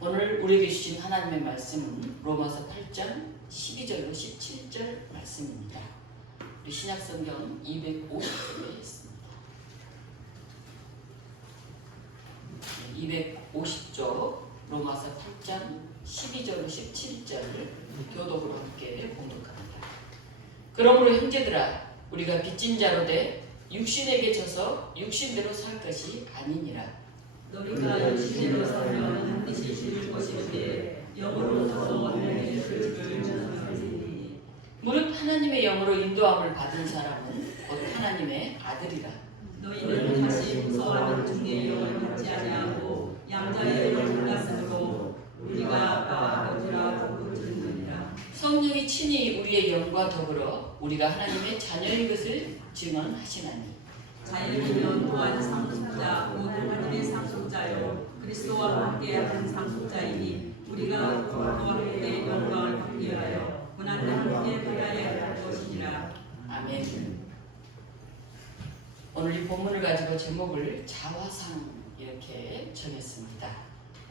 오늘 우리에게 주신 하나님의 말씀은 로마서 8장 12절로 17절 말씀입니다. 우리 신약성경 250쪽에 있습니다. 250쪽 로마서 8장 12절로 17절을 교독으로 함께 봉독합니다. 그러므로 형제들아 우리가 빚진 자로 돼 육신에게 져서 육신대로 살 것이 아니니라. 너희가 육신대로 살면 반드시 죽을 것인데 영으로 서서 하나님의 뜻을 전하리니 무릇 하나님의 영으로 인도함을 받은 사람은 곧 하나님의 아들이라. 너희는 다시 무서워하는 중의 영을 받지 아니하고 양자의 영을 받았으므로 우리가 아빠 아버지라 부르짖느니라. 성령이 친히 우리의 영과 더불어 우리가 하나님의 자녀인 것을 증언하시나니 자연이면 또한 상속자 곧 하나님의 상속자요 그리스도와 함께하는 상속자이니 우리가 그와 함께 영광을 받기 위하여 고난을 함께 받아야 할 것이니라. 아멘. 오늘 이 본문을 가지고 제목을 자화상 이렇게 정했습니다.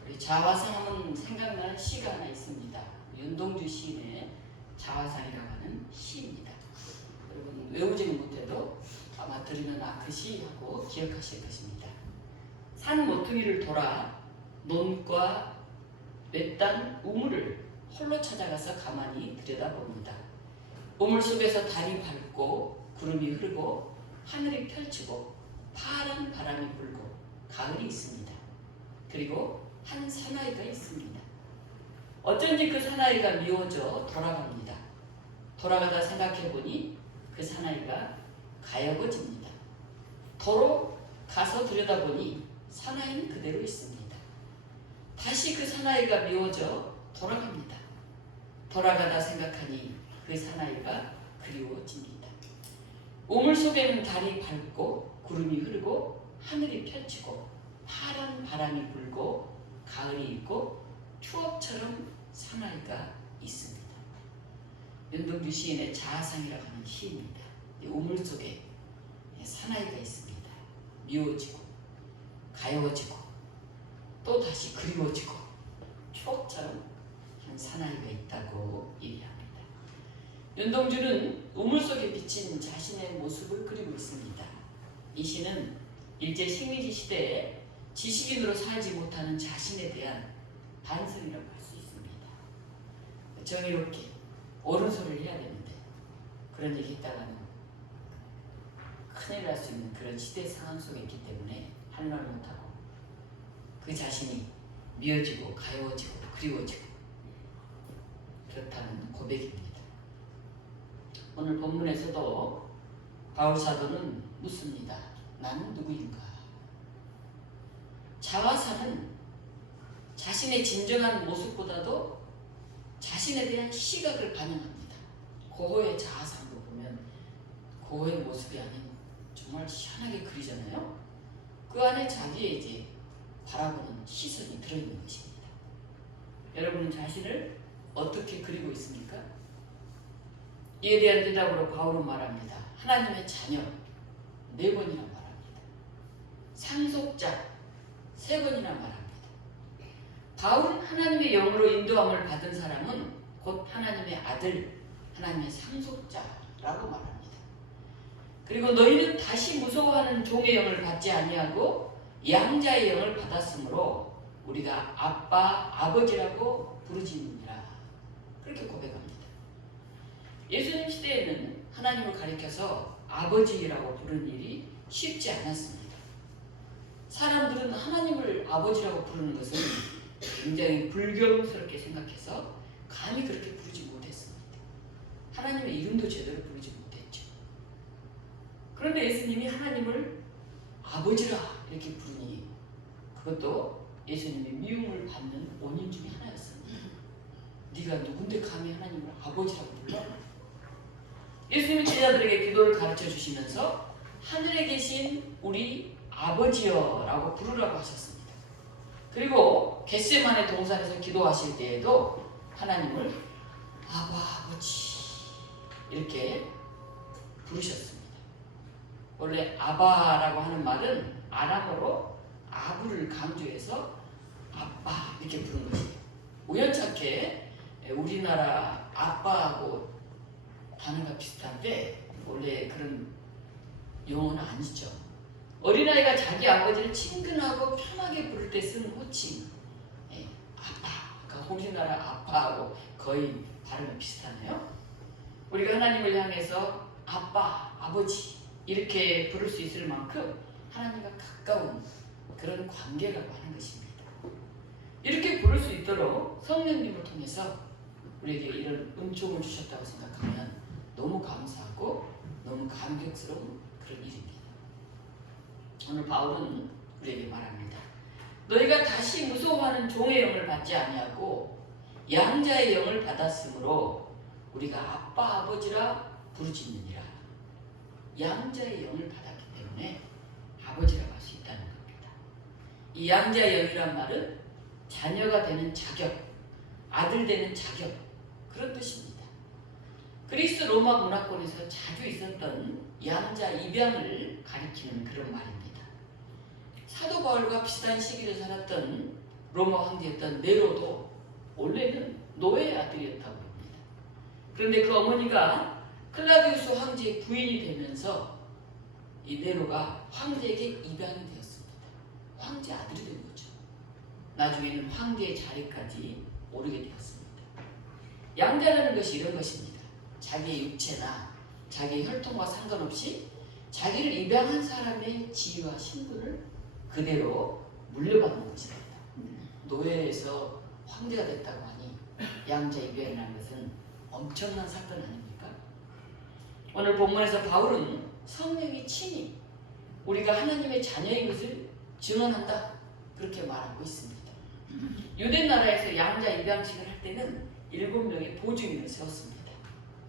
우리 자화상하면 생각나는 시가 하나 있습니다. 윤동주 시인의 자화상이라고 하는 시입니다. 여러분 외우지는 못해도 아마 들으면 그 시하고 기억하실 것입니다. 산 모퉁이를 돌아 논과 외딴 우물을 홀로 찾아가서 가만히 들여다봅니다. 우물 속에서 달이 밝고 구름이 흐르고 하늘이 펼치고 파란 바람이 불고 가을이 있습니다. 그리고 한 사나이가 있습니다. 어쩐지 그 사나이가 미워져 돌아갑니다. 돌아가다 생각해보니 그 사나이가 가여워집니다. 도로 가서 들여다보니 사나이는 그대로 있습니다. 다시 그 사나이가 미워져 돌아갑니다. 돌아가다 생각하니 그 사나이가 그리워집니다. 우물 속에는 달이 밝고 구름이 흐르고 하늘이 펼치고 파란 바람이 불고 가을이 있고 추억처럼 사나이가 있습니다. 윤동주 시인의 자아상이라고 하는 시입니다. 우물 속에 사나이가 있습니다. 미워지고 가여워지고 또 다시 그리워지고 추억처럼 한 사나이가 있다고 얘기합니다. 윤동주는 우물 속에 비친 자신의 모습을 그리고 있습니다. 이 시는 일제 식민지 시대에 지식인으로 살지 못하는 자신에 대한 반성이라고 할 수 있습니다. 정의롭게 옳은 소리를 해야 되는데 그런 얘기 했다가는 큰일 날 수 있는 그런 시대 상황 속에 있기 때문에 할 말 못하고 그 자신이 미워지고 가여워지고 그리워지고 그렇다는 고백입니다. 오늘 본문에서도 바울 사도는 묻습니다. 나는 누구인가? 자화상은 자신의 진정한 모습보다도 자신에 대한 시각을 반영합니다. 고호의 자화상도 보면 고호의 모습이 아닌 정말 희한하게 그리잖아요. 그 안에 자기의 이제 바라보는 시선이 들어있는 것입니다. 여러분은 자신을 어떻게 그리고 있습니까? 이에 대한 대답으로 바울은 말합니다. 하나님의 자녀 4번이나 말합니다. 상속자 3번이나 말합니다. 바울은 하나님의 영으로 인도함을 받은 사람은 곧 하나님의 아들, 하나님의 상속자라고 말합니다. 그리고 너희는 다시 무서워하는 종의 영을 받지 아니하고 양자의 영을 받았으므로 우리가 아빠, 아버지라고 부르짖느니라. 그렇게 고백합니다. 예수님 시대에는 하나님을 가리켜서 아버지라고 부르는 일이 쉽지 않았습니다. 사람들은 하나님을 아버지라고 부르는 것은 굉장히 불경스럽게 생각해서 감히 그렇게 부르지 못했습니다. 하나님의 이름도 제대로 부르지 못했죠. 그런데 예수님이 하나님을 아버지라 이렇게 부르니 그것도 예수님이 미움을 받는 원인 중에 하나였습니다. 네가 누군데 감히 하나님을 아버지라고 불러? 예수님이 제자들에게 기도를 가르쳐 주시면서 하늘에 계신 우리 아버지여라고 부르라고 하셨습니다. 그리고 겟세마네 동산에서 기도하실 때에도 하나님을 아버지 이렇게 부르셨습니다. 원래 아바라고 하는 말은 아람어로 아부를 강조해서 아빠 이렇게 부르는 것입니다. 우연찮게 우리나라 아빠하고 단어가 비슷한데 원래 그런 용어는 아니죠. 어린아이가 자기 아버지를 친근하고 편하게 부를 때 쓰는 호칭, 아빠, 우리나라 아빠하고 거의 발음이 비슷하네요. 우리가 하나님을 향해서 아빠, 아버지 이렇게 부를 수 있을 만큼 하나님과 가까운 그런 관계라고 하는 것입니다. 이렇게 부를 수 있도록 성령님을 통해서 우리에게 이런 은총을 주셨다고 생각하면 너무 감사하고 너무 감격스러운 그런 일입니다. 오늘 바울은 우리에게 말합니다. 너희가 다시 무서워하는 종의 영을 받지 아니하고 양자의 영을 받았으므로 우리가 아빠 아버지라 부르짖느니라. 양자의 영을 받았기 때문에 아버지라고 할 수 있다는 겁니다. 이 양자의 영이란 말은 자녀가 되는 자격, 아들 되는 자격, 그런 뜻입니다. 그리스 로마 문화권에서 자주 있었던 양자 입양을 가리키는 그런 말입니다. 사도 바울과 비슷한 시기를 살았던 로마 황제였던 네로도 원래는 노예의 아들이었다고 합니다. 그런데 그 어머니가 클라디우스 황제의 부인이 되면서 이 네로가 황제에게 입양이 되었습니다. 황제 아들이 된 거죠. 나중에는 황제의 자리까지 오르게 되었습니다. 양자라는 것이 이런 것입니다. 자기의 육체나 자기의 혈통과 상관없이 자기를 입양한 사람의 지위와 신분을 그대로 물려받는 것입니다. 노예에서 황제가 됐다고 하니 양자 입양이라는 것은 엄청난 사건 아닙니까? 오늘 본문에서 바울은 성령이 친히 우리가 하나님의 자녀인 것을 증언한다 그렇게 말하고 있습니다. 유대 나라에서 양자 입양식을 할 때는 7명의 보증인을 세웠습니다.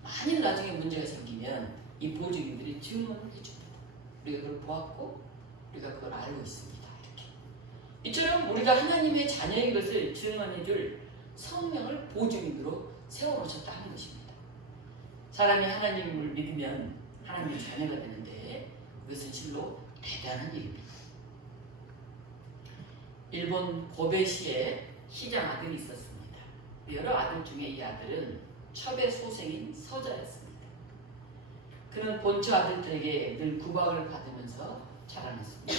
만일 나중에 문제가 생기면 이 보증인들이 증언을 해줍니다. 우리가 그걸 보았고 우리가 그걸 알고 있습니다. 이렇게. 이처럼 우리가 하나님의 자녀인 것을 증언해줄 성령을 보증인으로 세워놓으셨다 하는 것입니다. 사람이 하나님을 믿으면 하나님의 자녀가 되는데 그것은 실로 대단한 일입니다. 일본 고베시에 시장 아들이 있었습니다. 여러 아들 중에 이 아들은 첩의 소생인 서자였습니다. 그는 본처 아들들에게 늘 구박을 받으면서 자라났습니다.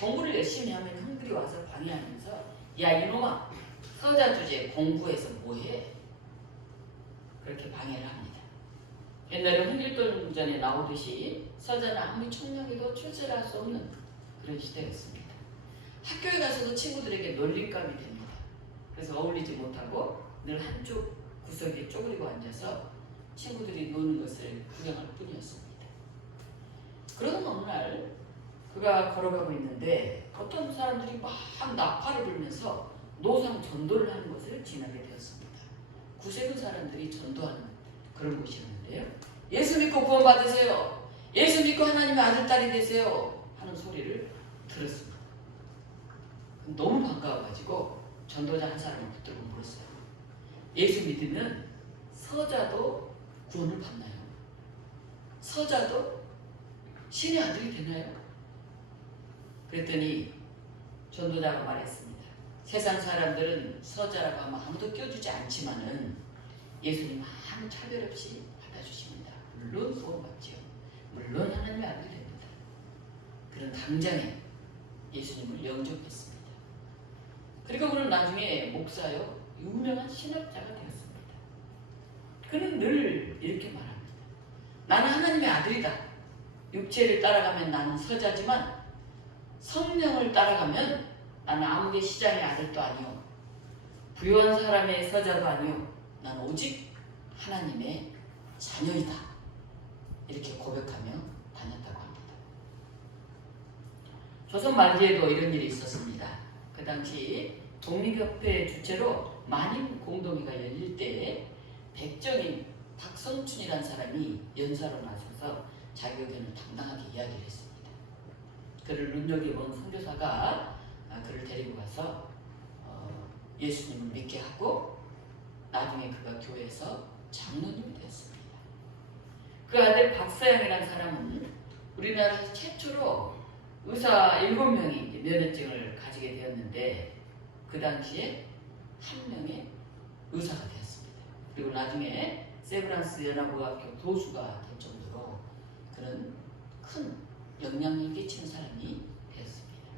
공부를 열심히 하면 형들이 와서 방해하면서 야 이놈아 서자 주제 공부해서 뭐해? 그렇게 방해를 합니다. 옛날에 홍길동전에 나오듯이 서자는 아무리 총명해도 출세할 수 없는 그런 시대였습니다. 학교에 가서도 친구들에게 놀림감이 됩니다. 그래서 어울리지 못하고 늘 한쪽 구석에 쪼그리고 앉아서 친구들이 노는 것을 구경할 뿐이었습니다. 그러던 어느 날 그가 걸어가고 있는데 어떤 사람들이 막 나팔을 불면서 노상 전도를 하는 것을 지나게 되었습니다. 구세군 사람들이 전도하는 그런 곳이었는데요. 예수 믿고 구원 받으세요. 예수 믿고 하나님의 아들, 딸이 되세요. 하는 소리를 들었습니다. 너무 반가워가지고 전도자 한 사람을 붙들고 물었어요. 예수 믿으면 서자도 구원을 받나요? 서자도 신의 아들이 되나요? 그랬더니 전도자가 말했습니다. 세상 사람들은 서자라고 하면 아무도 껴주지 않지만은 예수님 아무 차별 없이 받아주십니다. 물론 구원받지요. 물론 하나님의 아들이 됩니다. 그런 당장에 예수님을 영접했습니다. 그리고 그는 나중에 목사요 유명한 신학자가 되었습니다. 그는 늘 이렇게 말합니다. 나는 하나님의 아들이다. 육체를 따라가면 나는 서자지만 성령을 따라가면 나는 아무개 시장의 아들도 아니요 부유한 사람의 서자도 아니요 나는 오직 하나님의 자녀이다. 이렇게 고백하며 다녔다고 합니다. 조선 말기에도 이런 일이 있었습니다. 그 당시 독립협회 주최로 만인 공동회가 열릴 때 백정인 박성춘이라는 사람이 연사로 나서서 자기 의견을 당당하게 이야기를 했습니다. 그를 눈여겨본 선교사가 그를 데리고 가서 예수님을 믿게 하고 나중에 그가 교회에서 장로님이 되었습니다. 그 아들 박사양이라는 사람은 우리나라에서 최초로 의사 7명이 면허증을 가지게 되었는데 그 당시에 한 명의 의사가 되었습니다. 그리고 나중에 세브란스 연합의학교 교수가 될 정도로 그런 큰 영향을 끼치는 사람이 되었습니다.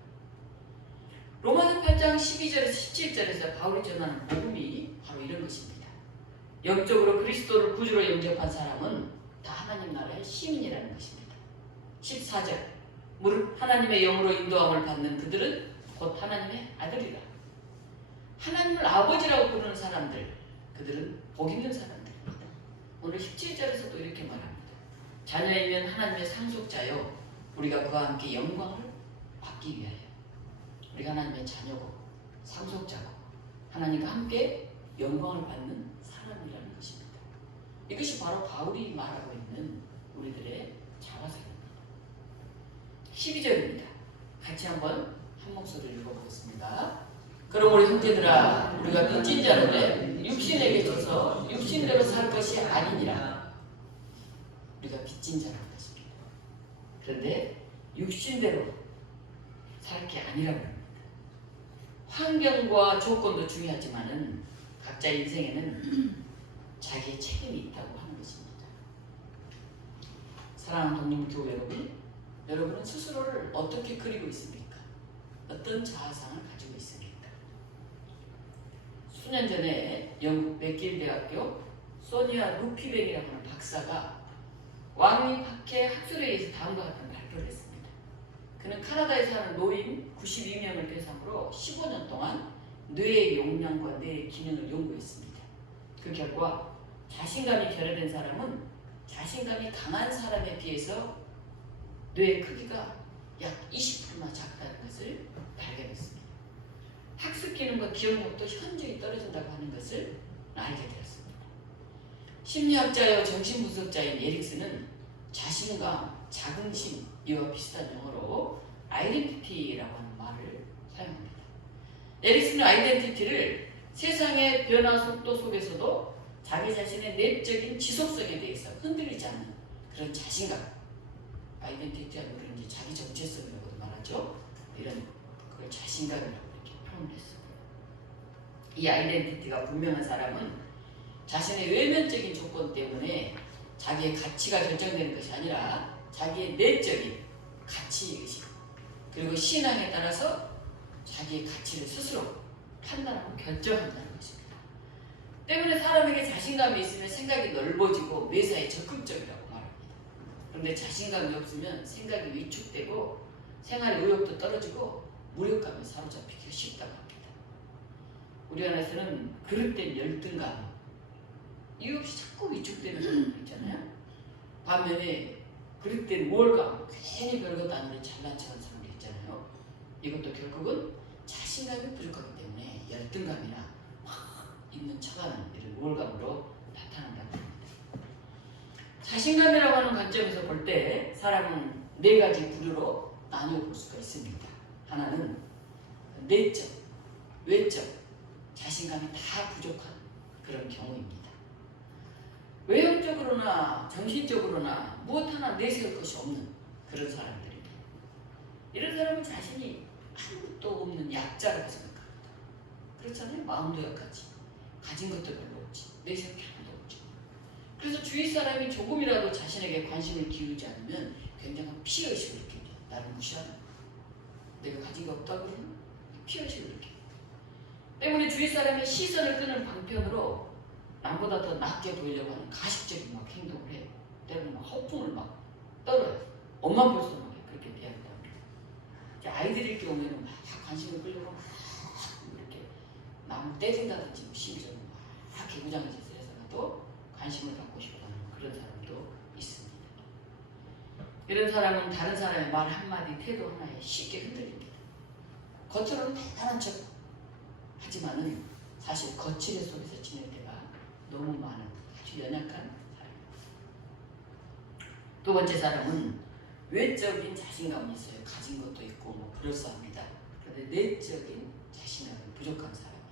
로마서 8장 12절에서 17절에서 바울이 전하는 복음이 바로 이런 것입니다. 영적으로 그리스도를 구주로 영접한 사람은 다 하나님 나라의 시민이라는 것입니다. 14절 무릇 하나님의 영으로 인도함을 받는 그들은 곧 하나님의 아들이라. 하나님을 아버지라고 부르는 사람들, 그들은 복 있는 사람들입니다. 오늘 17절에서도 이렇게 말합니다. 자녀이면 하나님의 상속자요 우리가 그와 함께 영광을 받기 위하여. 우리가 하나님의 자녀고 상속자고 하나님과 함께 영광을 받는 사람이라는 것입니다. 이것이 바로 바울이 말하고 있는 우리들의 자화상입니다. 12절입니다. 같이 한번 한 목소리를 읽어보겠습니다. 그럼 우리 형제들아 우리가 빚진 자를 육신에게 있어서 육신대로 살 것이 아니니라. 우리가 빚진 자라는 것입니다. 그런데 육신대로 살 게 아니라고 합니다. 환경과 조건도 중요하지만은 각자 인생에는 자기의 책임이 있다고 하는 것입니다. 사랑하는 독립교회 여러분은 스스로를 어떻게 그리고 있습니까? 어떤 자아상을 가지고 있습니까? 수년 전에 영국 맥길 대학교 소니아 루피벤이라고 하는 박사가 왕립 학회 학술에 의해서 다음과 같은 발표를 했습니다. 그는 카나다에 사는 노인 92명을 대상으로 15년 동안 뇌의 용량과 뇌의 기능을 연구했습니다. 그 결과 자신감이 결여된 사람은 자신감이 강한 사람에 비해서 뇌의 크기가 약 20%나 작다는 것을 발견했습니다. 학습 기능과 기억력도 현저히 떨어진다고 하는 것을 알게 되었습니다. 심리학자여 정신분석자인 에릭슨은 자신감, 자긍심 이와 비슷한 용어로 아이덴티티라고 하는 말을 사용합니다. 에릭슨은 아이덴티티를 세상의 변화 속도 속에서도 자기 자신의 내적인 지속성에 대해서 흔들리지 않는 그런 자신감, 아이덴티티가 우리는 이제 자기 정체성이라고도 말하죠. 이런 그걸 자신감이라고 이렇게 표현했습니다. 이 아이덴티티가 분명한 사람은 자신의 외면적인 조건 때문에 자기의 가치가 결정되는 것이 아니라 자기의 내적인 가치의식 그리고 신앙에 따라서 자기의 가치를 스스로 판단하고 결정한다는 것입니다. 때문에 사람에게 자신감이 있으면 생각이 넓어지고 매사에 적극적이라고 말합니다. 그런데 자신감이 없으면 생각이 위축되고 생활의 의욕도 떨어지고 무력감에 사로잡히기가 쉽다고 합니다. 우리 안에서는 그릇된 열등감, 이유 없이 자꾸 위축되는 사람들 있잖아요. 반면에 그릇된 우월감, 괜히 별것도 아닌데 잘난 척하는 사람들 있잖아요. 이것도 결국은 자신감이 부족하기 때문에 열등감이나 막 있는 척하는 이런 우월감으로 나타난다고 합니다. 자신감이라고 하는 관점에서 볼 때 사람은 네 가지 부류로 나누어 볼 수가 있습니다. 하나는 내적, 외적, 자신감이 다 부족한 그런 경우입니다. 외형적으로나 정신적으로나 무엇 하나 내세울 것이 없는 그런 사람들입니다. 이런 사람은 자신이 아무것도 없는 약자라고 생각합니다. 그렇잖아요. 마음도 약하지, 가진 것도 별로 없지, 내세울 게 하나도 없지. 그래서 주위 사람이 조금이라도 자신에게 관심을 기울이지 않으면 굉장한 피해의식을 느낍니다. 나를 무시하는, 내가 가진 게 없다 그러면 피해의식을 느낍니다. 때문에 주위 사람의 시선을 끄는 방편으로 남보다 더 낮게 보이려고 하는 가식적인 막 행동을 해요. 때로는 막 허풍을 막 떨어요. 엄마 벌써 막 그렇게 대한다. 아이들일 경우에는 막 관심을 끌려고 막 이렇게 남 때린다든지 심지어는 막 개구장의 짓을 해서라도 관심을 받고 싶어하는 그런 사람도 있습니다. 이런 사람은 다른 사람의 말 한마디 태도 하나에 쉽게 흔들립니다. 겉으로는 대단한 척 하지만은 사실 거칠의 속에서 지낼 때가 너무 많은 아주 연약한 사람입니다. 두 번째 사람은 외적인 자신감이 있어요. 가진 것도 있고 뭐 그럴싸합니다. 그런데 내적인 자신감이 부족한 사람이에요.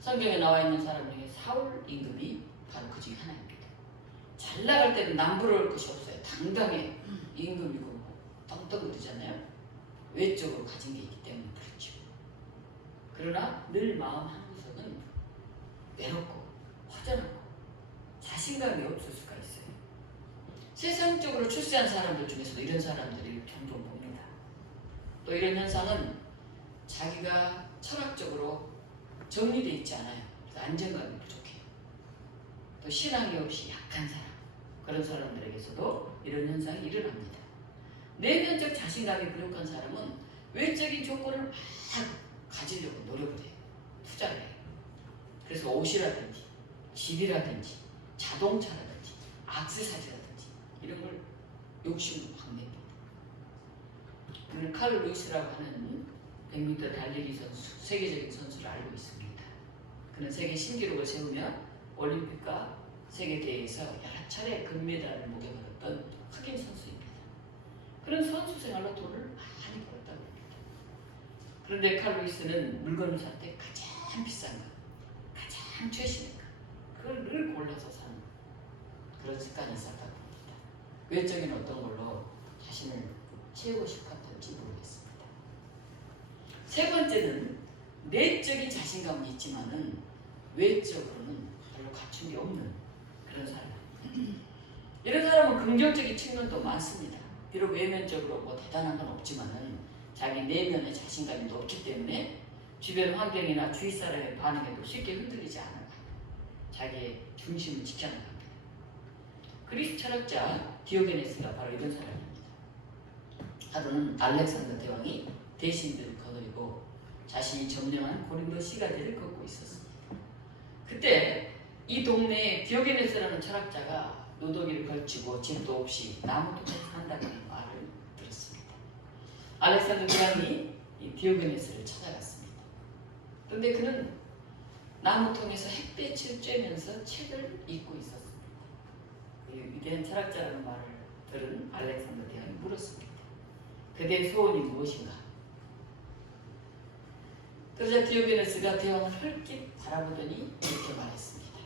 성경에 나와 있는 사람 중에 사울 임금이 바로 그 중에 하나입니다. 잘 나갈 때는 남부러울 것이 없어요. 당당해 임금이고 뭐 떵떵거리잖아요. 외적으로 가진 게 있기 때문에 그렇죠. 그러나 늘 마음 한구석은 외롭고 허전하고 자신감이 없을 수가 있어요. 세상적으로 출세한 사람들 중에서도 이런 사람들이 종종 봅니다. 또 이런 현상은 자기가 철학적으로 정리되어 있지 않아요. 그래서 안정감이 부족해요. 또 신앙이 없이 약한 사람, 그런 사람들에게서도 이런 현상이 일어납니다. 내면적 자신감이 부족한 사람은 외적인 조건을 막 가지려고 노력을 해요. 투자를 해요. 그래서 옷이라든지 집이라든지 자동차라든지 액세서리라든지 이런 걸 욕심으로 막 냅니다. 그는 칼 루이스라고 하는 100m 달리기 선수, 세계적인 선수를 알고 있습니다. 그는 세계 신기록을 세우며 올림픽과 세계대회에서 여러 차례 금메달을 목에 걸었던 흑인 선수입니다. 그런 선수 생활로 돈을 많이 벌었다고 합니다. 그런데 칼 루이스는 물건을 살 때 가장 비싼 것, 가장 최신의 것, 그걸 늘 골라서 사는 그런 습관이 있었다고 합니다. 외적인 어떤 걸로 자신을 채우고 싶었던지 모르겠습니다. 세 번째는 내적인 자신감은 있지만은 외적으로는 별로 갖춘 게 없는 그런 사람입니다. 이런 사람은 긍정적인 측면도 많습니다. 비록 외면적으로 뭐 대단한 건 없지만은 자기 내면의 자신감이 높기 때문에 주변 환경이나 주위 사람의 반응에도 쉽게 흔들리지 않아요. 자기의 중심을 지켜나갑니다. 그리스 철학자 디오게네스가 바로 이런 사람입니다. 하루는 알렉산더 대왕이 대신들을 거느리고 자신이 점령한 고린도 시가지를 걷고 있었습니다. 그때 이 동네에 디오게네스라는 철학자가 노도기를 걸치고 집도 없이 나무통에 산다는 말을 들었습니다. 알렉산더 대왕이 이 디오게네스를 찾아갔습니다. 그런데 그는 나무통에서 햇빛을 쬐면서 책을 읽고 있었습니다. 이 위대한 철학자라는 말을 들은 알렉산더 대왕이 물었습니다. 그대의 소원이 무엇인가? 그러자 디오게네스가 대왕을 헐깃 바라보더니 이렇게 말했습니다.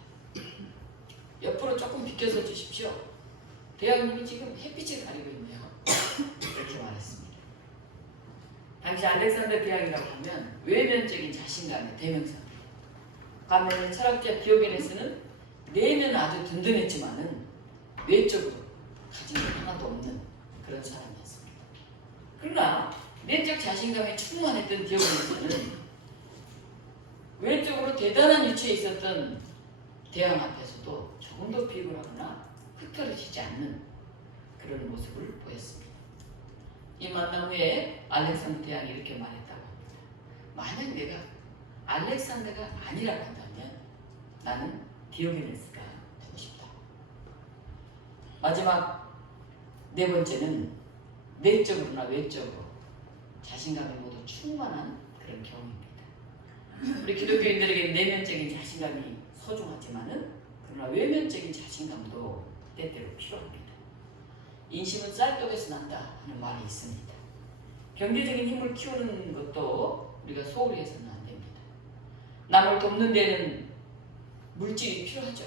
옆으로 조금 비켜서 주십시오. 대왕님이 지금 햇빛을 가리고 있네요. 이렇게 말했습니다. 당시 알렉산더 대왕이라고 하면 외면적인 자신감의 대명사입니다. 반면에 철학자 디오게네스는 내면은 아주 든든했지만은 외적으로 가진 게 하나도 없는 그런 사람이었습니다. 그러나 내적 자신감에 충만했던 디오게네스는 외적으로 대단한 위치에 있었던 대왕 앞에서도 조금도 비굴하거나 흐트러지지 않는 그런 모습을 보였습니다. 이 만남 후에 알렉산더 대왕이 이렇게 말했다고 합니다. 만약 내가 알렉산더가 아니라고 한다면 나는 디오게네스가 되고 싶다. 마지막 네 번째는 내적으로나 외적으로 자신감이 모두 충만한 그런 경우입니다. 우리 기독교인들에게 내면적인 자신감이 소중하지만은 그러나 외면적인 자신감도 때때로 필요합니다. 인심은 쌀떡에서 난다 하는 말이 있습니다. 경제적인 힘을 키우는 것도 우리가 소홀히 해서는 안 됩니다. 남을 돕는 데는 물질이 필요하죠.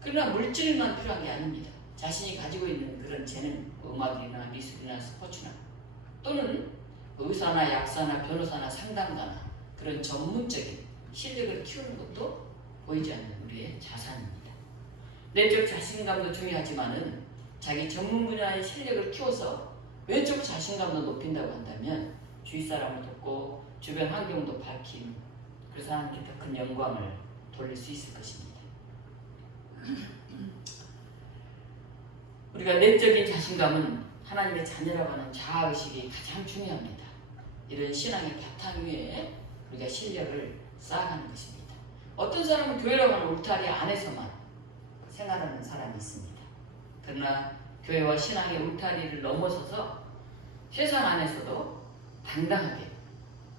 그러나 물질만 필요한 게 아닙니다. 자신이 가지고 있는 그런 재능, 음악이나 미술이나 스포츠나 또는 의사나 약사나 변호사나 상담가나 그런 전문적인 실력을 키우는 것도 보이지 않는 우리의 자산입니다. 내적 자신감도 중요하지만은 자기 전문 분야의 실력을 키워서 외적 자신감도 높인다고 한다면 주위 사람을 돕고 주변 환경도 밝히는 그래서 하나님께 더 큰 영광을 돌릴 수 있을 것입니다. 우리가 내적인 자신감은 하나님의 자녀라고 하는 자아의식이 가장 중요합니다. 이런 신앙의 바탕 위에 우리가 실력을 쌓아가는 것입니다. 어떤 사람은 교회라고 하는 울타리 안에서만 생활하는 사람이 있습니다. 그러나 교회와 신앙의 울타리를 넘어서서 세상 안에서도 당당하게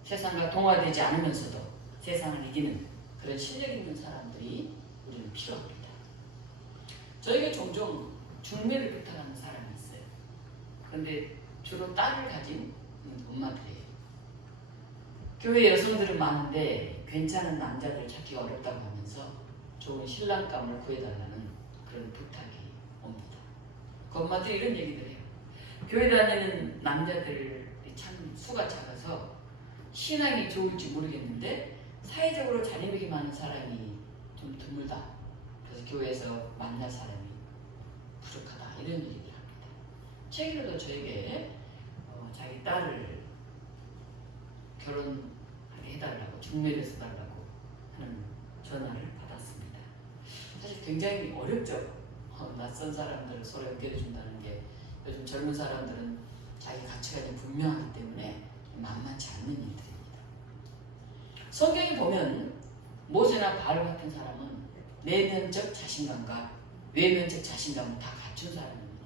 세상과 동화되지 않으면서도 세상을 이기는 그런 실력 있는 사람들이 우리는 필요합니다. 저희가 종종 중매를 부탁하는 사람이 있어요. 그런데 주로 딸을 가진 엄마들이에요. 교회 여성들은 많은데 괜찮은 남자들 찾기 어렵다고 하면서 좋은 신랑감을 구해달라는 그런 부탁이 옵니다. 그 엄마들이 이런 얘기를 해요. 교회 다니는 남자들이 참 수가 작아서 신앙이 좋을지 모르겠는데 사회적으로 자리매김 하는 사람이 좀 드물다. 그래서 교회에서 만날 사람이 부족하다. 이런 얘기를 합니다. 최근에도 저에게 자기 딸을 결혼하게 해달라고 중매를 써달라고 하는 전화를 받았습니다. 사실 굉장히 어렵죠. 낯선 사람들을 서로 연결해 준다는 게 요즘 젊은 사람들은 자기 가치관이 분명하기 때문에 만만치 않는 일들입니다. 성경에 보면 모세나 바울 같은 사람은 내면적 자신감과 외면적 자신감을 다 갖춘 사람입니다.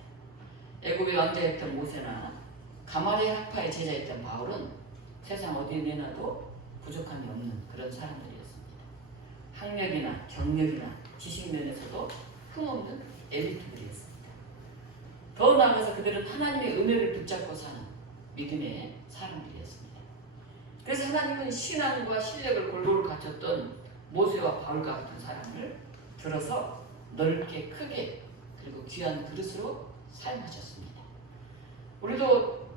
애굽의 왕자였던 모세나 가마리엘 학파의 제자였던 바울은 세상 어디에 내놔도 부족함이 없는 그런 사람들이었습니다. 학력이나 경력이나 지식 면에서도 흠없는 엘리트들이었습니다. 더 나아가서 그들은 하나님의 은혜를 붙잡고 사는 믿음의 사람들이었습니다. 그래서 하나님은 신앙과 실력을 골고루 갖췄던 모세와 바울과 같은 사람을 들어서 넓게 크게 그리고 귀한 그릇으로 사용하셨습니다. 우리도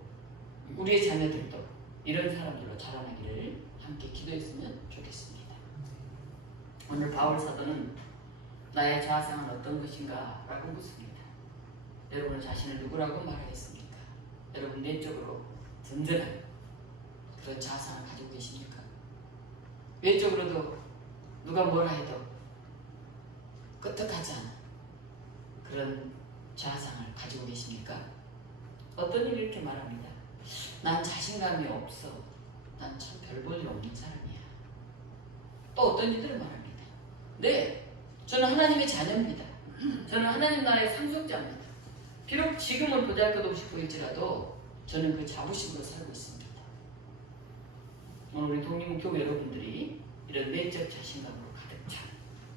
우리의 자녀들도 이런 사람들로 자라나기를 함께 기도했으면 좋겠습니다. 오늘 바울 사도는 나의 자아상은 어떤 것인가 라고 묻습니다. 여러분은 자신을 누구라고 말하겠습니까? 여러분 내적으로 든든한 그런 자아상을 가지고 계십니까? 외적으로도 누가 뭐라 해도 끄떡하지 않은 그런 자아상을 가지고 계십니까? 어떤 일이 이렇게 말합니다. 난 자신감이 없어. 난 참 별 볼 일 없는 사람이야. 또 어떤 이들을 말합니다. 네, 저는 하나님의 자녀입니다. 저는 하나님 나라의 상속자입니다. 비록 지금은 보잘것없이 보일지라도 저는 그 자부심으로 살고 있습니다. 오늘 우리 독립교회 여러분들이 이런 내적 자신감으로 가득 찬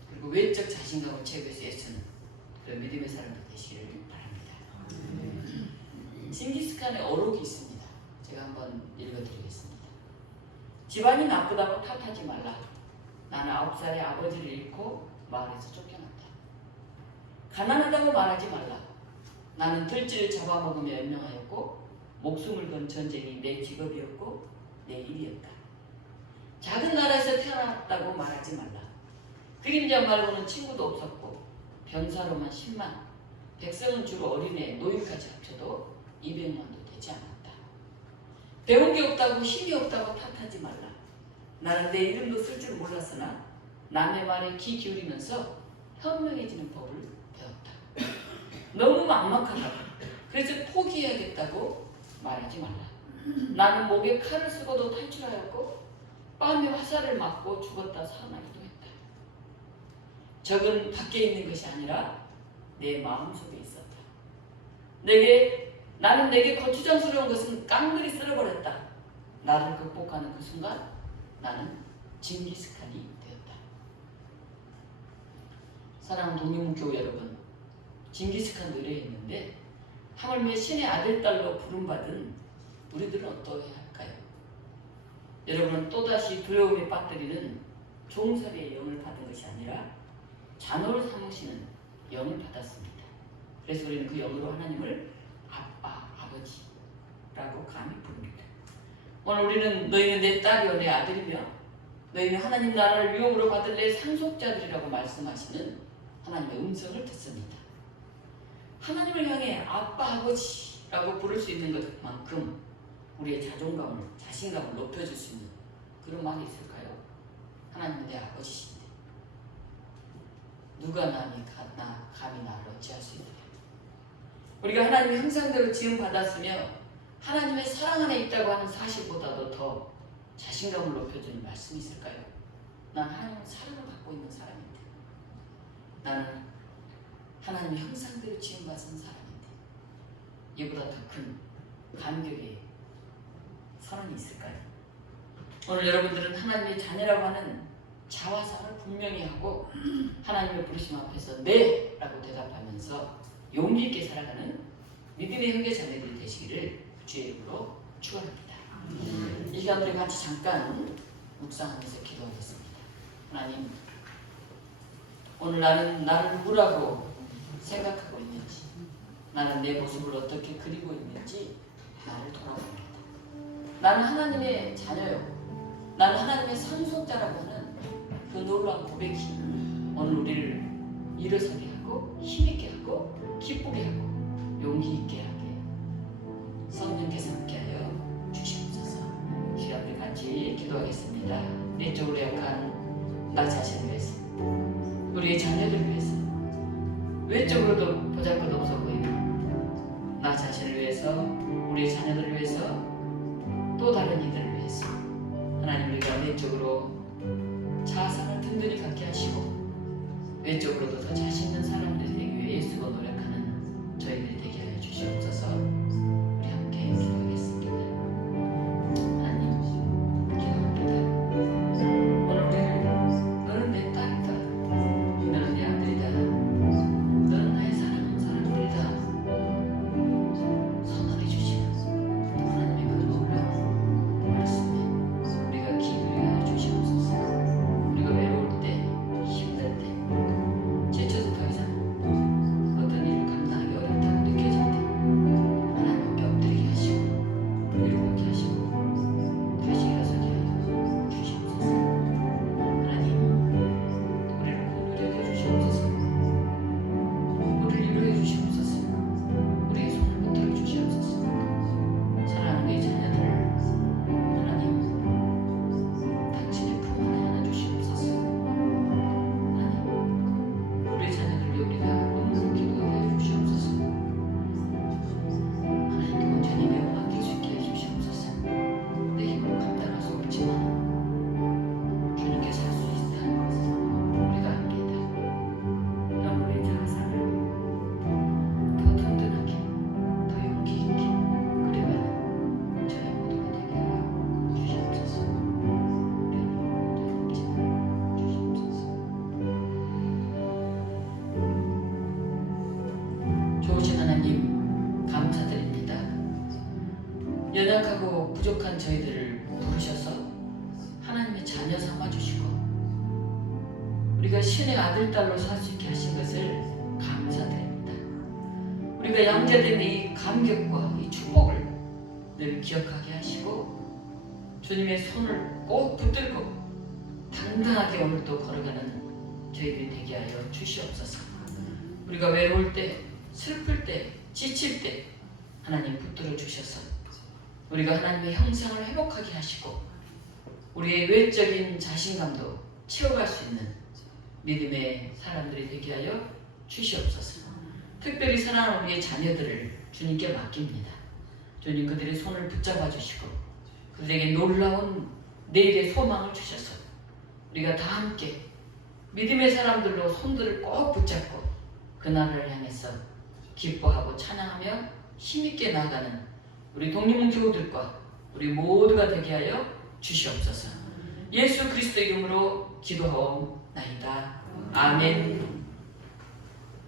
그리고 외적 자신감을 채우기 위해서 애쓰는 그런 믿음의 사람들 되시기를 바랍니다. 징기스칸의 어록이 있습니다. 제가 한번 읽어드리겠습니다. 집안이 나쁘다고 탓하지 말라. 나는 9살에 아버지를 잃고 마을에서 쫓겨났다. 가난하다고 말하지 말라. 나는 들쥐를 잡아먹으며 연명하였고 목숨을 건 전쟁이 내 직업이었고 내 일이었다. 작은 나라에서 태어났다고 말하지 말라. 그림자 말고는 친구도 없었고 병사로만 10만, 백성은 주로 어린애, 노인까지 합쳐도 200만도 되지 않았다. 배운 게 없다고 힘이 없다고 탓하지 말라. 나는 내 이름도 쓸 줄 몰랐으나 남의 말에 귀 기울이면서 현명해지는 법을 배웠다. 너무 막막하다. 그래서 포기해야겠다고 말하지 말라. 나는 목에 칼을 쓰고도 탈출하였고 뺨에 화살을 맞고 죽었다 살아나기도 했다. 적은 밖에 있는 것이 아니라 내 마음속에 있었다. 나는 내게 거추장스러운 것은 깡그리 쓸어버렸다. 나를 극복하는 그 순간 나는 징기스칸이 되었다. 사랑하는 독립교회 여러분, 징기스칸 노래에 있는데 하물며 신의 아들 딸로 부름받은 우리들은 어떠해야 할까요? 여러분은 또다시 두려움에 빠뜨리는 종살이의 영을 받은 것이 아니라 자녀를 삼으시는 영을 받았습니다. 그래서 우리는 그 영으로 하나님을 아빠, 아버지라고 감히 부릅니다. 오늘 우리는 너희는 내 딸이요 내 아들이며 너희는 하나님 나라를 유업으로 받을 내 상속자들이라고 말씀하시는 하나님의 음성을 듣습니다. 하나님을 향해 아빠, 아버지라고 부를 수 있는 것만큼 우리의 자존감을, 자신감을 높여줄 수 있는 그런 말이 있을까요? 하나님은 내 아버지신데 누가 감히 나를 어찌할 수 있느냐. 우리가 하나님의 형상대로 지음받았으며 하나님의 사랑 안에 있다고 하는 사실보다도 더 자신감을 높여주는 말씀이 있을까요? 난 하나님의 사랑을 갖고 있는 사람인데, 나는 하나님의 형상대로 지음받은 사람인데 이보다 더 큰 감격의 선언이 있을까요? 오늘 여러분들은 하나님의 자녀라고 하는 자화상을 분명히 하고 하나님의 부르심 앞에서 네! 라고 대답하면서 용기 있게 살아가는 믿음의 형제 자매들이 되시기를 주의 이름으로 축원합니다. 이 시간 우리 같이 잠깐 묵상하면서 기도하겠습니다. 하나님, 오늘 나는 나를 누구라고 생각하고 있는지, 나는 내 모습을 어떻게 그리고 있는지 나를 돌아봅니다. 나는 하나님의 자녀요. 나는 하나님의 상속자라고 하는 그 놀라운 고백이 오늘 우리를 일어서게 하고 힘있게 하고 기쁘게 하고 용기 있게 하게 성령께서 함께하여 주시옵소서. 시간 우리 같이 기도하겠습니다. 내적으로 약한 나 자신을 위해서, 우리의 자녀들을 위해서, 외적으로도 보잘것없어 보이는 나 자신을 위해서, 우리의 자녀들을 위해서, 또 다른 이들을 위해서 하나님, 우리가 내적으로 자아상을 든든히 갖게 하시고 외적으로도 더 자신 있는 사람들이 되기 위해 예수가 노력하는 저희들이 되게 하여 주시옵소서. 우리 함께 기도하겠습니다. 하나님, 기도합니다. 오늘 우리를 너는 내 딸이다, 너는 내 아들이다, 너는 나의 사랑하는 사람들이다 선언해 주시면서 하나님의 그 놀라운 말씀에 우리가 귀 기울여 주시옵소서. 우리가 외로울 때, 힘들 때, 지쳐서 더 이상 어떤 일을 감당하기 어렵다고 느껴질 때 하나님 엎드리게 하시고 위로 걷게 하시고 다시 일어서게 하여 주시옵소서. 하나님, 우리를 공유해 주시옵소서. 우리를 위로해 주시옵소서. 우리의 손을 붙들어 주시옵소서. 사랑하는 우리 자녀들을 하나님 당신의 품 안에 안아 주시옵소서. 하나님, 우리 자녀들을 우리가 눈물로 기도해 주시옵소서. 하나님께 온전히 매우 맡길 수 있게 해 주시옵소서. 내 힘으로 감당할 수 없지만 주님께서 할 수 있다는 것을 우리가 압니다. 넌 우리의 자아상을 더 든든하게, 더 용기 있게 그래가는 저희 모두가 되게 하여 주시옵소서. 우리 하나님 주시옵소서. 좋으신 하나님, 감사드립니다. 연약하고 부족한 저희들을 부르셔서 하나님의 자녀 삼아주시고 우리가 신의 아들, 딸로 살 수 있게 하신 것을 감사드립니다. 우리가 양자된 이 감격과 이 축복을 늘 기억하게 하시고 주님의 손을 꼭 붙들고 당당하게 오늘도 걸어가는 저희들이 되게 하여 주시옵소서. 우리가 외로울 때, 슬플 때, 지칠 때 하나님 붙들어 주셔서 우리가 하나님의 형상을 회복하게 하시고 우리의 외적인 자신감도 채워갈 수 있는 믿음의 사람들이 되게 하여 주시옵소서. 특별히 사랑하는 우리의 자녀들을 주님께 맡깁니다. 주님, 그들의 손을 붙잡아 주시고 그들에게 놀라운 내일의 소망을 주셔서 우리가 다 함께 믿음의 사람들로 손들을 꼭 붙잡고 그날을 향해서 기뻐하고 찬양하며 힘있게 나아가는 우리 독립문 교우들과 우리 모두가 되게 하여 주시옵소서. 예수 그리스도 이름으로 기도하옵나이다. 아멘.